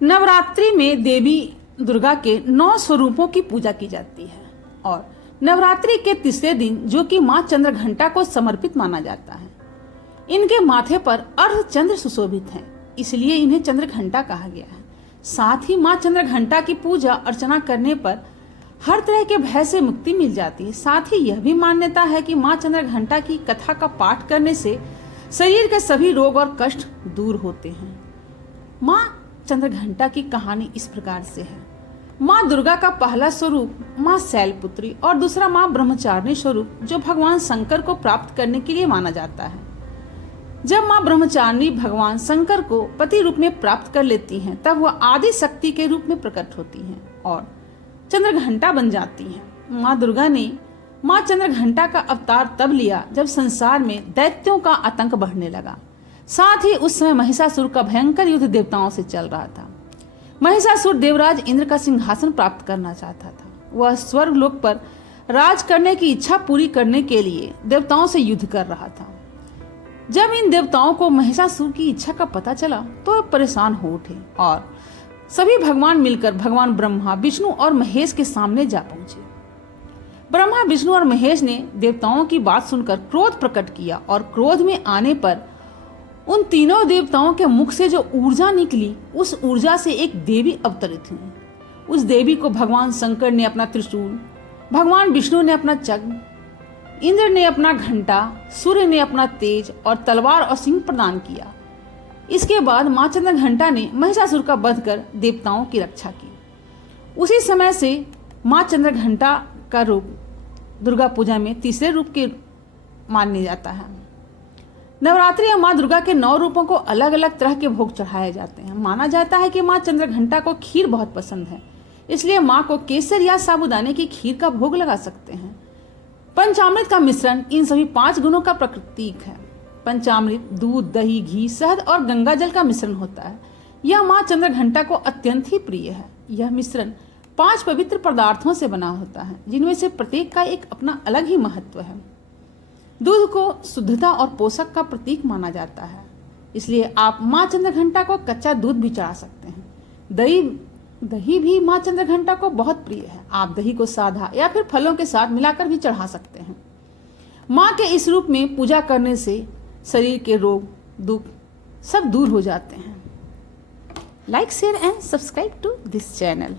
नवरात्रि में देवी दुर्गा के 9 स्वरूपों की पूजा की जाती है और नवरात्रि के तीसरे दिन जो कि माँ चंद्रघंटा को समर्पित माना जाता है। इनके माथे पर अर्धचंद्र सुशोभित हैं, इसलिए इन्हें चंद्रघंटा कहा गया है। साथ ही माँ चंद्रघंटा की पूजा अर्चना करने पर हर तरह के भय से मुक्ति मिल जाती है। साथ ही यह भी मान्यता है कि माँ चंद्रघंटा की कथा का पाठ करने से शरीर के सभी रोग और कष्ट दूर होते हैं। माँ चंद्रघंटा की कहानी इस प्रकार से है। माँ दुर्गा का पहला स्वरूप माँ शैलपुत्री और दूसरा माँ ब्रह्मचारिणी स्वरूप जो भगवान शंकर को प्राप्त करने के लिए माना जाता है। जब माँ ब्रह्मचारिणी भगवान शंकर को पति रूप में प्राप्त कर लेती हैं, तब वह आदि शक्ति के रूप में प्रकट होती हैं और चंद्रघंटा बन जाती हैं। माँ दुर्गा ने माँ चंद्रघंटा का अवतार तब लिया जब संसार में दैत्यों का आतंक बढ़ने लगा। साथ ही उस समय महिषासुर का भयंकर युद्ध देवताओं से चल रहा था। महिषासुर देवराज इंद्र का सिंहासन प्राप्त करना चाहता था। वह स्वर्ग लोक पर राज करने की इच्छा पूरी करने के लिए देवताओं से युद्ध कर रहा था। जब इन देवताओं को महिषासुर की इच्छा का पता चला तो वे परेशान हो उठे और सभी भगवान मिलकर भगवान ब्रह्मा, विष्णु और महेश के सामने जा पहुंचे। ब्रह्मा, विष्णु और महेश ने देवताओं की बात सुनकर क्रोध प्रकट किया और क्रोध में आने पर उन तीनों देवताओं के मुख से जो ऊर्जा निकली, उस ऊर्जा से एक देवी अवतरित हुई। उस देवी को भगवान शंकर ने अपना त्रिशूल, भगवान विष्णु ने अपना चक्र, इंद्र ने अपना घंटा, सूर्य ने अपना तेज और तलवार और सिंह प्रदान किया। इसके बाद माँ चंद्रघंटा ने महिषासुर का वध कर देवताओं की रक्षा की। उसी समय से माँ चंद्रघंटा का रूप दुर्गा पूजा में तीसरे रूप के माना जाता है। नवरात्रि में माँ दुर्गा के 9 रूपों को अलग अलग तरह के भोग चढ़ाए जाते हैं। माना जाता है कि माँ चंद्रघंटा को खीर बहुत पसंद है, इसलिए माँ को केसर या साबूदाने की खीर का भोग लगा सकते हैं। पंचामृत का मिश्रण इन सभी 5 गुणों का प्रतीक है। पंचामृत दूध, दही, घी, शहद और गंगा जल का मिश्रण होता है। यह माँ चंद्रघंटा को अत्यंत ही प्रिय है। यह मिश्रण 5 पवित्र पदार्थों से बना होता है, जिनमें से प्रत्येक का एक अपना अलग ही महत्व है। दूध को शुद्धता और पोषक का प्रतीक माना जाता है, इसलिए आप माँ चंद्रघंटा को कच्चा दूध भी चढ़ा सकते हैं। दही भी माँ चंद्रघंटा को बहुत प्रिय है। आप दही को सादा या फिर फलों के साथ मिलाकर भी चढ़ा सकते हैं। माँ के इस रूप में पूजा करने से शरीर के रोग, दुख सब दूर हो जाते हैं। Like, share and subscribe to this channel.